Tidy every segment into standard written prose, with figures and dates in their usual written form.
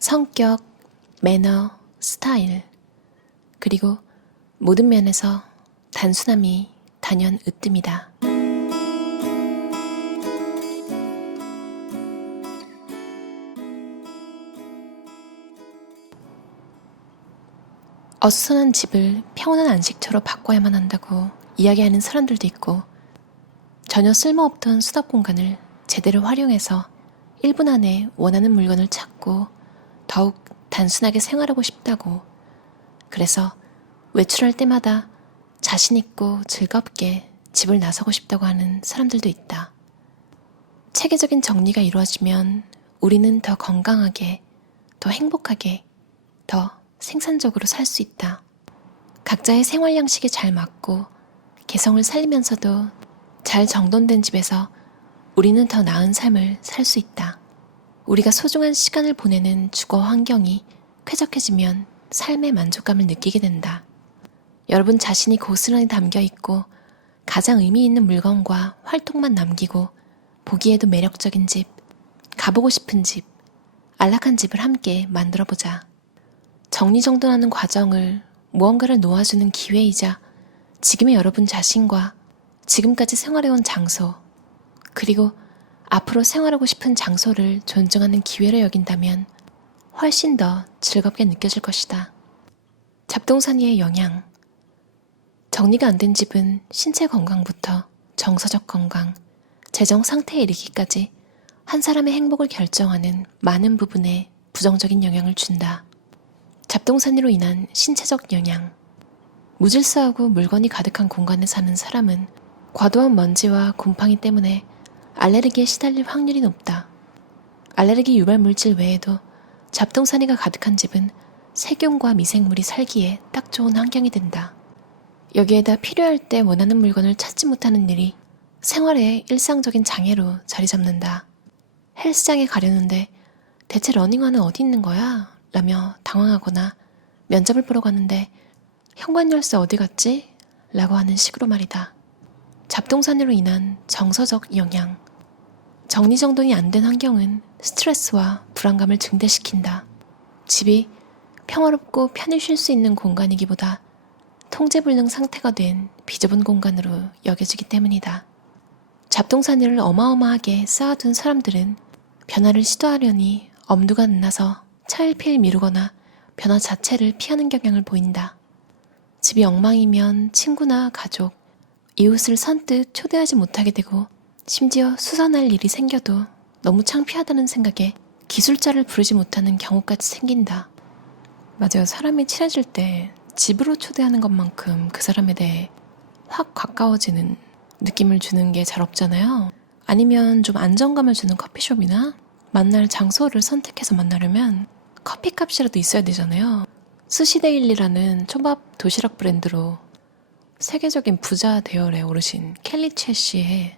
성격, 매너, 스타일, 그리고 모든 면에서 단순함이 단연 으뜸이다. 어수선한 집을 평온한 안식처로 바꿔야만 한다고 이야기하는 사람들도 있고, 전혀 쓸모없던 수납 공간을 제대로 활용해서 1분 안에 원하는 물건을 찾고 더욱 단순하게 생활하고 싶다고, 그래서 외출할 때마다 자신있고 즐겁게 집을 나서고 싶다고 하는 사람들도 있다. 체계적인 정리가 이루어지면 우리는 더 건강하게, 더 행복하게, 더 생산적으로 살 수 있다. 각자의 생활 양식에 잘 맞고 개성을 살리면서도 잘 정돈된 집에서 우리는 더 나은 삶을 살 수 있다. 우리가 소중한 시간을 보내는 주거 환경이 쾌적해지면 삶의 만족감을 느끼게 된다. 여러분 자신이 고스란히 담겨있고 가장 의미 있는 물건과 활동만 남기고 보기에도 매력적인 집, 가보고 싶은 집, 안락한 집을 함께 만들어보자. 정리정돈하는 과정을 무언가를 놓아주는 기회이자 지금의 여러분 자신과 지금까지 생활해온 장소, 그리고 앞으로 생활하고 싶은 장소를 존중하는 기회로 여긴다면 훨씬 더 즐겁게 느껴질 것이다. 잡동사니의 영향. 정리가 안 된 집은 신체 건강부터 정서적 건강, 재정 상태에 이르기까지 한 사람의 행복을 결정하는 많은 부분에 부정적인 영향을 준다. 잡동사니로 인한 신체적 영향. 무질서하고 물건이 가득한 공간에 사는 사람은 과도한 먼지와 곰팡이 때문에 알레르기에 시달릴 확률이 높다. 알레르기 유발 물질 외에도 잡동사니가 가득한 집은 세균과 미생물이 살기에 딱 좋은 환경이 된다. 여기에다 필요할 때 원하는 물건을 찾지 못하는 일이 생활의 일상적인 장애로 자리 잡는다. 헬스장에 가려는데 대체 러닝화는 어디 있는 거야? 라며 당황하거나 면접을 보러 갔는데 현관 열쇠 어디 갔지? 라고 하는 식으로 말이다. 잡동사니로 인한 정서적 영향. 정리정돈이 안 된 환경은 스트레스와 불안감을 증대시킨다. 집이 평화롭고 편히 쉴 수 있는 공간이기보다 통제불능 상태가 된 비좁은 공간으로 여겨지기 때문이다. 잡동사니를 어마어마하게 쌓아둔 사람들은 변화를 시도하려니 엄두가 안 나서 차일피일 미루거나 변화 자체를 피하는 경향을 보인다. 집이 엉망이면 친구나 가족, 이웃을 선뜻 초대하지 못하게 되고 심지어 수선할 일이 생겨도 너무 창피하다는 생각에 기술자를 부르지 못하는 경우까지 생긴다. 맞아요. 사람이 친해질 때 집으로 초대하는 것만큼 그 사람에 대해 확 가까워지는 느낌을 주는 게 잘 없잖아요. 아니면 좀 안정감을 주는 커피숍이나 만날 장소를 선택해서 만나려면 커피값이라도 있어야 되잖아요. 스시데일리라는 초밥 도시락 브랜드로 세계적인 부자 대열에 오르신 켈리 채씨의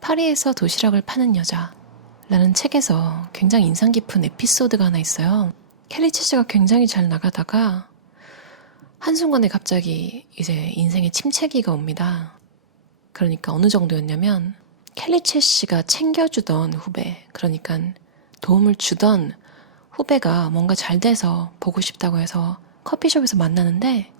파리에서 도시락을 파는 여자라는 책에서 굉장히 인상 깊은 에피소드가 하나 있어요. 켈리 채씨가 굉장히 잘 나가다가 한순간에 갑자기 이제 인생에 침체기가 옵니다. 그러니까 어느 정도였냐면 켈리 채씨가 챙겨주던 후배, 그러니까 도움을 주던 후배가 뭔가 잘 돼서 보고 싶다고 해서 커피숍에서 만나는데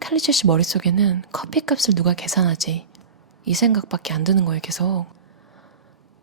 켈리 채씨 머릿속에는 커피값을 누가 계산하지? 이 생각밖에 안 드는 거예요, 계속.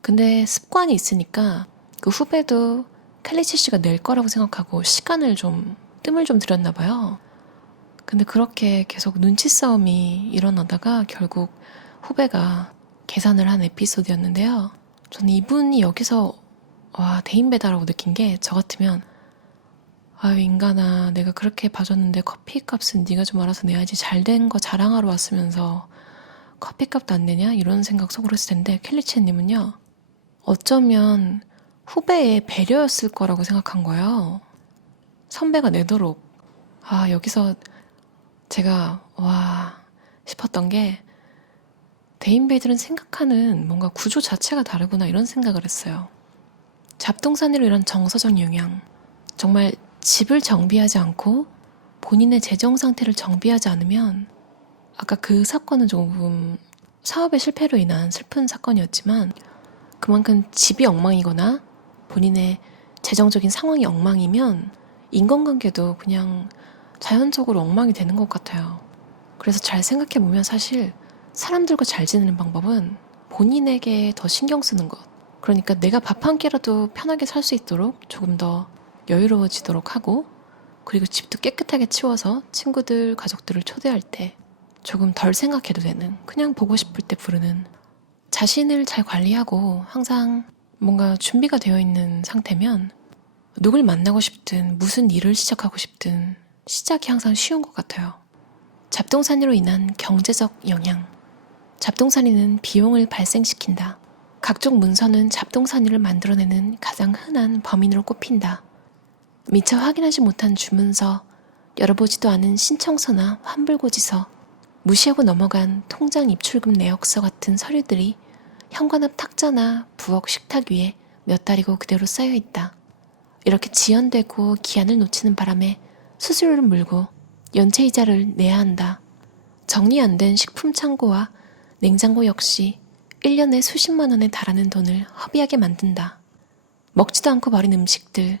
근데 습관이 있으니까 그 후배도 켈리 채씨가 낼 거라고 생각하고 뜸을 좀 들였나 봐요. 근데 그렇게 계속 눈치 싸움이 일어나다가 결국 후배가 계산을 한 에피소드였는데요. 저는 이분이 여기서 대인배다라고 느낀 게, 저 같으면 아유 인간아, 내가 그렇게 봐줬는데 커피값은 네가 좀 알아서 내야지, 잘된 거 자랑하러 왔으면서 커피값도 안 내냐? 이런 생각 속으로 했을 텐데, 켈리체님은요 어쩌면 후배의 배려였을 거라고 생각한 거예요. 선배가 내도록. 여기서 제가 싶었던 게, 대인배들은 생각하는 뭔가 구조 자체가 다르구나, 이런 생각을 했어요. 잡동사니로 이런 정서적 영향. 정말 집을 정비하지 않고 본인의 재정 상태를 정비하지 않으면, 아까 그 사건은 조금 사업의 실패로 인한 슬픈 사건이었지만 그만큼 집이 엉망이거나 본인의 재정적인 상황이 엉망이면 인간관계도 그냥 자연적으로 엉망이 되는 것 같아요. 그래서 잘 생각해보면 사실 사람들과 잘 지내는 방법은 본인에게 더 신경 쓰는 것. 그러니까 내가 밥 한 끼라도 편하게 살 수 있도록 조금 더 여유로워지도록 하고, 그리고 집도 깨끗하게 치워서 친구들, 가족들을 초대할 때 조금 덜 생각해도 되는, 그냥 보고 싶을 때 부르는, 자신을 잘 관리하고 항상 뭔가 준비가 되어 있는 상태면 누굴 만나고 싶든 무슨 일을 시작하고 싶든 시작이 항상 쉬운 것 같아요. 잡동사니로 인한 경제적 영향. 잡동사니는 비용을 발생시킨다. 각종 문서는 잡동사니를 만들어내는 가장 흔한 범인으로 꼽힌다. 미처 확인하지 못한 주문서, 열어보지도 않은 신청서나 환불고지서, 무시하고 넘어간 통장 입출금 내역서 같은 서류들이 현관 앞 탁자나 부엌 식탁 위에 몇 달이고 그대로 쌓여 있다. 이렇게 지연되고 기한을 놓치는 바람에 수수료를 물고 연체이자를 내야 한다. 정리 안 된 식품 창고와 냉장고 역시 1년에 수십만 원에 달하는 돈을 허비하게 만든다. 먹지도 않고 버린 음식들,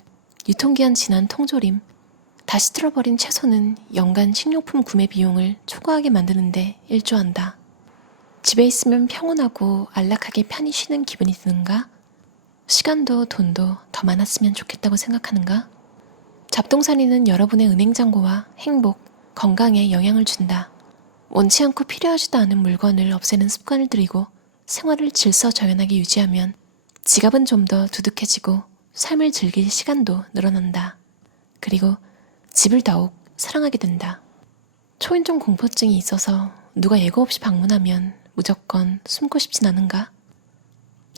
유통기한 지난 통조림, 다시 틀어버린 채소는 연간 식료품 구매 비용을 초과하게 만드는데 일조한다. 집에 있으면 평온하고 안락하게 편히 쉬는 기분이 드는가? 시간도 돈도 더 많았으면 좋겠다고 생각하는가? 잡동사니는 여러분의 은행잔고와 행복, 건강에 영향을 준다. 원치 않고 필요하지도 않은 물건을 없애는 습관을 들이고 생활을 질서정연하게 유지하면 지갑은 좀 더 두둑해지고 삶을 즐길 시간도 늘어난다. 그리고 집을 더욱 사랑하게 된다. 초인종 공포증이 있어서 누가 예고 없이 방문하면 무조건 숨고 싶진 않은가?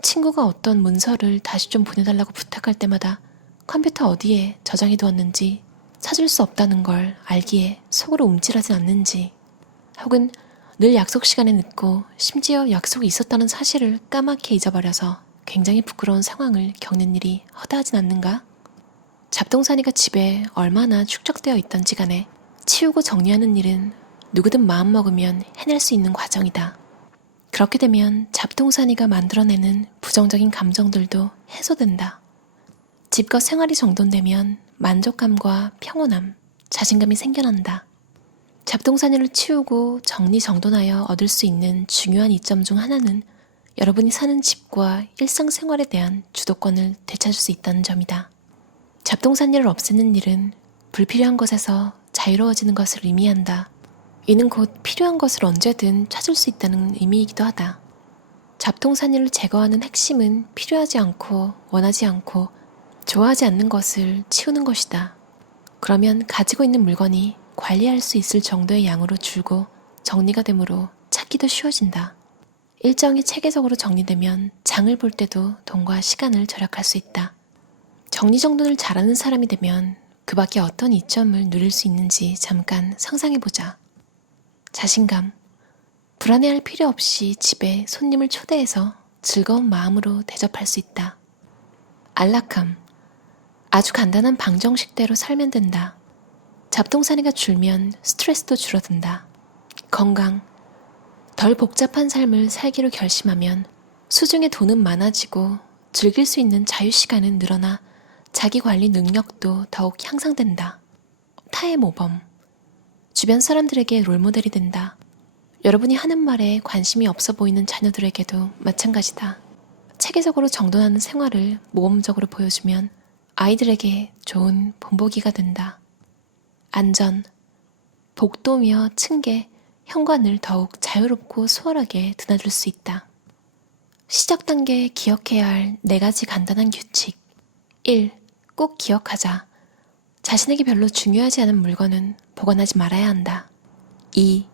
친구가 어떤 문서를 다시 좀 보내달라고 부탁할 때마다 컴퓨터 어디에 저장해 두었는지 찾을 수 없다는 걸 알기에 속으로 움찔하진 않는지, 혹은 늘 약속 시간에 늦고 심지어 약속이 있었다는 사실을 까맣게 잊어버려서 굉장히 부끄러운 상황을 겪는 일이 허다하진 않는가? 잡동사니가 집에 얼마나 축적되어 있던지 간에 치우고 정리하는 일은 누구든 마음먹으면 해낼 수 있는 과정이다. 그렇게 되면 잡동사니가 만들어내는 부정적인 감정들도 해소된다. 집과 생활이 정돈되면 만족감과 평온함, 자신감이 생겨난다. 잡동사니를 치우고 정리정돈하여 얻을 수 있는 중요한 이점 중 하나는 여러분이 사는 집과 일상생활에 대한 주도권을 되찾을 수 있다는 점이다. 잡동사니를 없애는 일은 불필요한 것에서 자유로워지는 것을 의미한다. 이는 곧 필요한 것을 언제든 찾을 수 있다는 의미이기도 하다. 잡동사니를 제거하는 핵심은 필요하지 않고 원하지 않고 좋아하지 않는 것을 치우는 것이다. 그러면 가지고 있는 물건이 관리할 수 있을 정도의 양으로 줄고 정리가 되므로 찾기도 쉬워진다. 일정이 체계적으로 정리되면 장을 볼 때도 돈과 시간을 절약할 수 있다. 정리정돈을 잘하는 사람이 되면 그 밖에 어떤 이점을 누릴 수 있는지 잠깐 상상해보자. 자신감, 불안해할 필요 없이 집에 손님을 초대해서 즐거운 마음으로 대접할 수 있다. 안락함, 아주 간단한 방정식대로 살면 된다. 잡동사니가 줄면 스트레스도 줄어든다. 건강, 덜 복잡한 삶을 살기로 결심하면 수중에 돈은 많아지고 즐길 수 있는 자유시간은 늘어나 자기관리 능력도 더욱 향상된다. 타의 모범, 주변 사람들에게 롤모델이 된다. 여러분이 하는 말에 관심이 없어 보이는 자녀들에게도 마찬가지다. 체계적으로 정돈하는 생활을 모범적으로 보여주면 아이들에게 좋은 본보기가 된다. 안전, 복도며 층계, 현관을 더욱 자유롭고 수월하게 드나들 수 있다. 시작 단계에 기억해야 할 4가지 간단한 규칙. 1. 꼭 기억하자. 자신에게 별로 중요하지 않은 물건은 보관하지 말아야 한다. 2.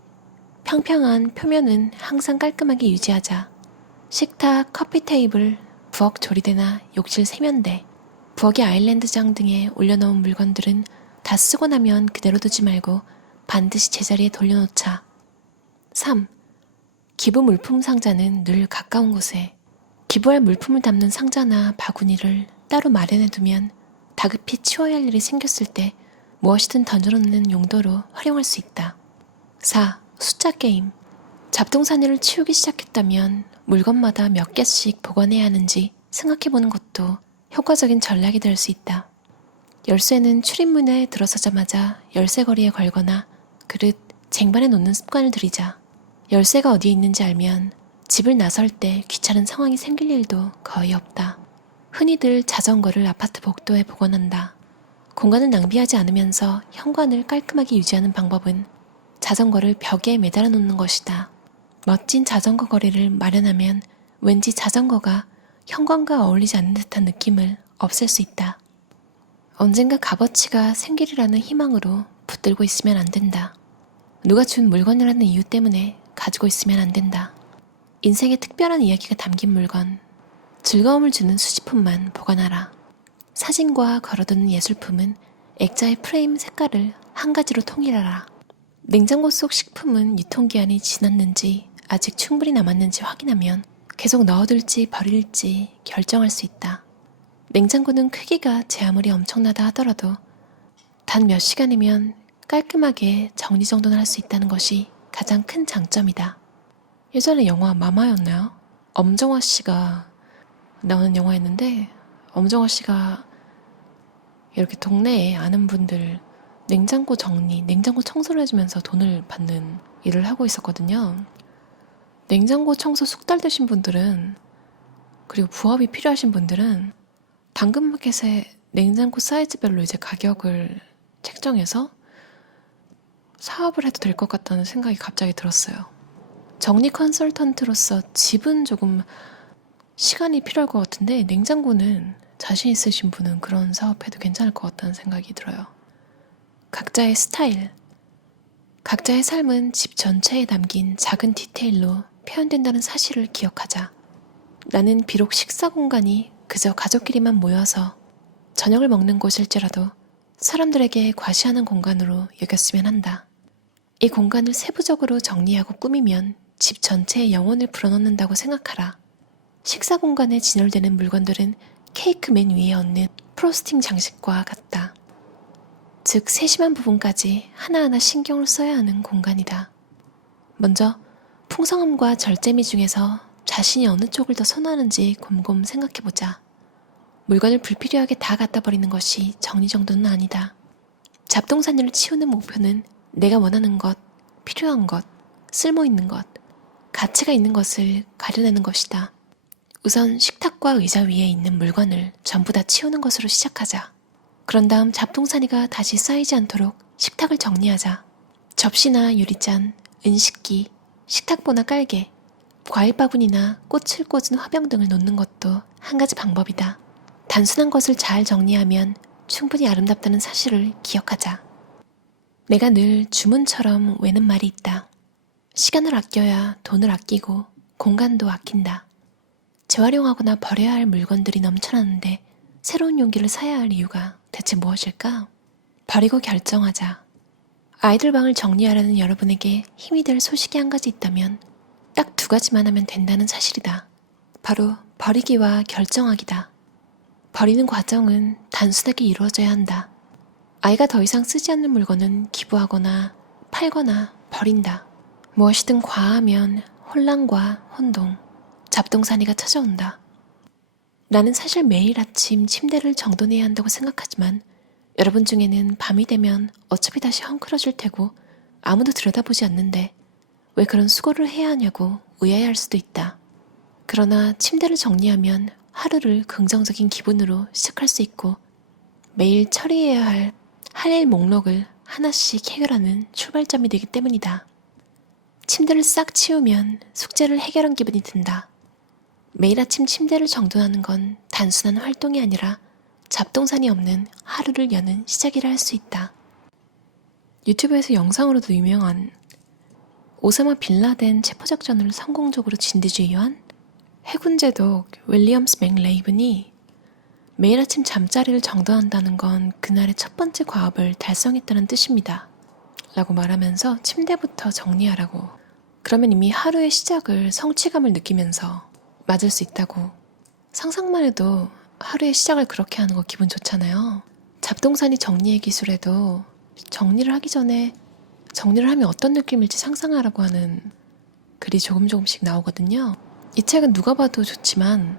평평한 표면은 항상 깔끔하게 유지하자. 식탁, 커피 테이블, 부엌 조리대나 욕실 세면대, 부엌의 아일랜드장 등에 올려놓은 물건들은 다 쓰고 나면 그대로 두지 말고 반드시 제자리에 돌려놓자. 3. 기부 물품 상자는 늘 가까운 곳에. 기부할 물품을 담는 상자나 바구니를 따로 마련해두면 다급히 치워야 할 일이 생겼을 때 무엇이든 던져놓는 용도로 활용할 수 있다. 4. 숫자 게임. 잡동사니를 치우기 시작했다면 물건마다 몇 개씩 보관해야 하는지 생각해보는 것도 효과적인 전략이 될 수 있다. 열쇠는 출입문에 들어서자마자 열쇠고리에 걸거나 그릇, 쟁반에 놓는 습관을 들이자. 열쇠가 어디에 있는지 알면 집을 나설 때 귀찮은 상황이 생길 일도 거의 없다. 흔히들 자전거를 아파트 복도에 복원한다. 공간을 낭비하지 않으면서 현관을 깔끔하게 유지하는 방법은 자전거를 벽에 매달아 놓는 것이다. 멋진 자전거 거리를 마련하면 왠지 자전거가 현관과 어울리지 않는 듯한 느낌을 없앨 수 있다. 언젠가 값어치가 생기리라는 희망으로 붙들고 있으면 안 된다. 누가 준 물건이라는 이유 때문에 가지고 있으면 안 된다. 인생에 특별한 이야기가 담긴 물건, 즐거움을 주는 수집품만 보관하라. 사진과 걸어두는 예술품은 액자의 프레임 색깔을 한 가지로 통일하라. 냉장고 속 식품은 유통기한이 지났는지 아직 충분히 남았는지 확인하면 계속 넣어둘지 버릴지 결정할 수 있다. 냉장고는 크기가 제 아무리 엄청나다 하더라도 단 몇 시간이면 깔끔하게 정리정돈을 할 수 있다는 것이 가장 큰 장점이다. 예전에 영화 마마였나요? 엄정화 씨가 나오는 영화였는데 엄정화 씨가 이렇게 동네에 아는 분들 냉장고 정리, 냉장고 청소를 해주면서 돈을 받는 일을 하고 있었거든요. 냉장고 청소 숙달되신 분들은, 그리고 부업이 필요하신 분들은 당근마켓에 냉장고 사이즈별로 이제 가격을 책정해서 사업을 해도 될 것 같다는 생각이 갑자기 들었어요. 정리 컨설턴트로서 집은 조금 시간이 필요할 것 같은데 냉장고는 자신 있으신 분은 그런 사업해도 괜찮을 것 같다는 생각이 들어요. 각자의 스타일, 각자의 삶은 집 전체에 담긴 작은 디테일로 표현된다는 사실을 기억하자. 나는 비록 식사 공간이 그저 가족끼리만 모여서 저녁을 먹는 곳일지라도 사람들에게 과시하는 공간으로 여겼으면 한다. 이 공간을 세부적으로 정리하고 꾸미면 집 전체에 영혼을 불어넣는다고 생각하라. 식사 공간에 진열되는 물건들은 케이크 맨 위에 얹는 프로스팅 장식과 같다. 즉 세심한 부분까지 하나하나 신경을 써야 하는 공간이다. 먼저 풍성함과 절제미 중에서 자신이 어느 쪽을 더 선호하는지 곰곰 생각해보자. 물건을 불필요하게 다 갖다 버리는 것이 정리정돈은 아니다. 잡동사니를 치우는 목표는 내가 원하는 것, 필요한 것, 쓸모있는 것, 가치가 있는 것을 가려내는 것이다. 우선 식탁과 의자 위에 있는 물건을 전부 다 치우는 것으로 시작하자. 그런 다음 잡동사니가 다시 쌓이지 않도록 식탁을 정리하자. 접시나 유리잔, 은식기, 식탁보나 깔개, 과일 바구니나 꽃을 꽂은 화병 등을 놓는 것도 한 가지 방법이다. 단순한 것을 잘 정리하면 충분히 아름답다는 사실을 기억하자. 내가 늘 주문처럼 외는 말이 있다. 시간을 아껴야 돈을 아끼고 공간도 아낀다. 재활용하거나 버려야 할 물건들이 넘쳐나는데 새로운 용기를 사야 할 이유가 대체 무엇일까? 버리고 결정하자. 아이들 방을 정리하려는 여러분에게 힘이 될 소식이 한 가지 있다면 딱 두 가지만 하면 된다는 사실이다. 바로 버리기와 결정하기다. 버리는 과정은 단순하게 이루어져야 한다. 아이가 더 이상 쓰지 않는 물건은 기부하거나 팔거나 버린다. 무엇이든 과하면 혼란과 혼동, 잡동사니가 찾아온다. 나는 사실 매일 아침 침대를 정돈해야 한다고 생각하지만 여러분 중에는 밤이 되면 어차피 다시 헝클어질 테고 아무도 들여다보지 않는데 왜 그런 수고를 해야 하냐고 의아해할 수도 있다. 그러나 침대를 정리하면 하루를 긍정적인 기분으로 시작할 수 있고 매일 처리해야 할 할 일 목록을 하나씩 해결하는 출발점이 되기 때문이다. 침대를 싹 치우면 숙제를 해결한 기분이 든다. 매일 아침 침대를 정돈하는 건 단순한 활동이 아니라 잡동사니 없는 하루를 여는 시작이라 할 수 있다. 유튜브에서 영상으로도 유명한 오사마 빌라덴 체포작전을 성공적으로 진두지휘한 해군제독 윌리엄스 맥레이븐이 매일 아침 잠자리를 정돈한다는 건 그날의 첫 번째 과업을 달성했다는 뜻입니다. 라고 말하면서 침대부터 정리하라고. 그러면 이미 하루의 시작을 성취감을 느끼면서 맞을 수 있다고. 상상만 해도 하루의 시작을 그렇게 하는 거 기분 좋잖아요. 잡동사니 정리의 기술에도 정리를 하기 전에 정리를 하면 어떤 느낌일지 상상하라고 하는 글이 조금씩 나오거든요. 이 책은 누가 봐도 좋지만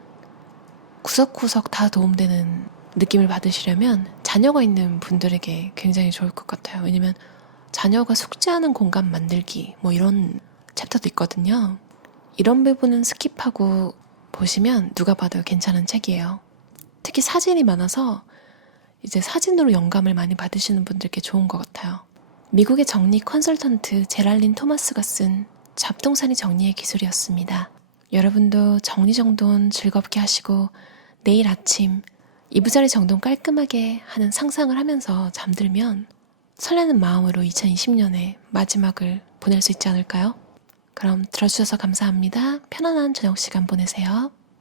구석구석 다 도움되는 느낌을 받으시려면 자녀가 있는 분들에게 굉장히 좋을 것 같아요. 왜냐면 자녀가 숙제하는 공간 만들기 뭐 이런 챕터도 있거든요. 이런 부분은 스킵하고 보시면 누가 봐도 괜찮은 책이에요. 특히 사진이 많아서 이제 사진으로 영감을 많이 받으시는 분들께 좋은 것 같아요. 미국의 정리 컨설턴트 제랄린 토마스가 쓴 잡동사니 정리의 기술이었습니다. 여러분도 정리정돈 즐겁게 하시고 내일 아침 이부자리 정돈 깔끔하게 하는 상상을 하면서 잠들면 설레는 마음으로 2020년의 마지막을 보낼 수 있지 않을까요? 그럼 들어주셔서 감사합니다. 편안한 저녁 시간 보내세요.